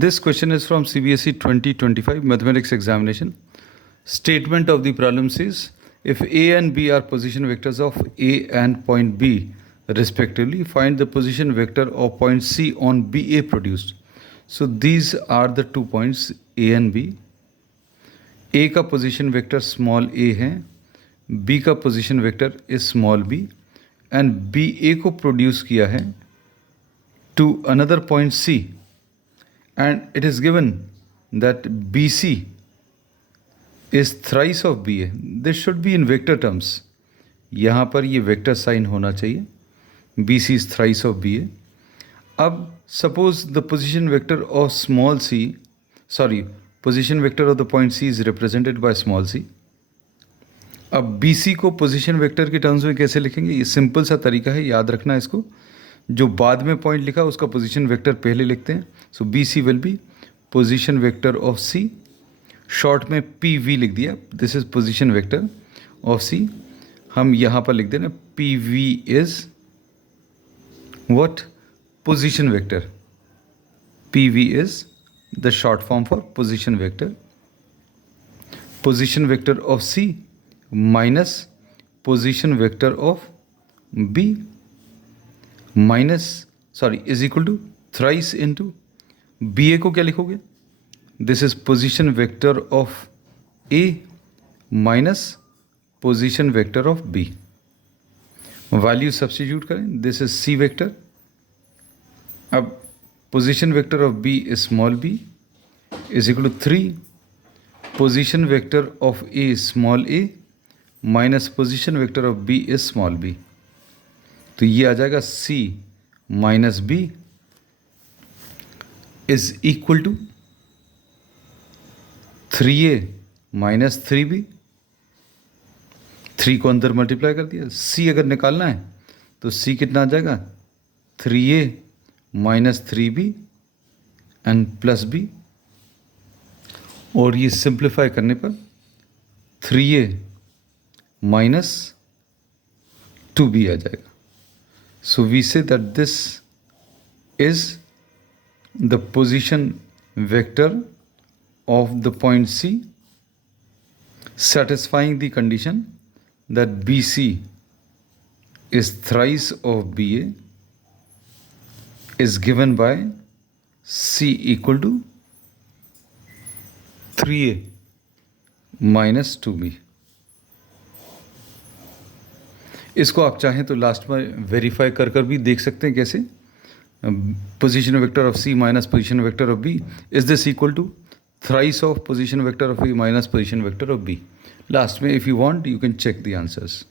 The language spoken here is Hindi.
This question is from CBSE 2025 Mathematics Examination. Statement of the problem says, if A and B are position vectors of A and point B respectively, find the position vector of point C on BA produced. So these are the 2 points A and B. A का position vector small a है, B का position vector is small b, and BA को produce किया है to another point C, and it is given that BC is thrice of BA. This should be in vector terms. यहाँ पर ये vector sign होना चाहिए. BC is thrice of BA. अब suppose the position vector of position vector of the point C is represented by small c. अब BC को पोजीशन वेक्टर के टर्म्स में कैसे लिखेंगे? ये सिंपल सा तरीका है, याद रखना इसको. जो बाद में पॉइंट लिखा उसका पोजीशन वेक्टर पहले लिखते हैं. So BC will be position vector of C. Short में PV लिख दिया. This is position vector of C. हम यहाँ पर लिख देना PV is what? Position vector. PV is the short form for position vector. Position vector of C minus position vector of B is equal to thrice into BA को क्या लिखोगे? This is position vector of A minus position vector of B. Value substitute करें. This is C vector. अब position vector of B is small b is equal to 3 position vector of A small a minus position vector of B is small b. तो ये आ जाएगा C minus B is equal to 3A minus 3B. 3 को अंदर मल्टीप्लाई कर दिया. C अगर निकालना है तो C कितना आ जाएगा? 3A minus 3B and plus B. और ये सिंप्लीफाई करने पर 3A माइनस 2B आ जाएगा. So we say that this is the position vector of the point C satisfying the condition that BC is thrice of BA is given by C equal to 3A minus 2B. इसको आप चाहें तो लास्ट में वेरीफाई कर भी देख सकते हैं कैसे. Position vector of C minus position vector of B is this equal to thrice of position vector of A minus position vector of B. Last में if you want you can check the answers.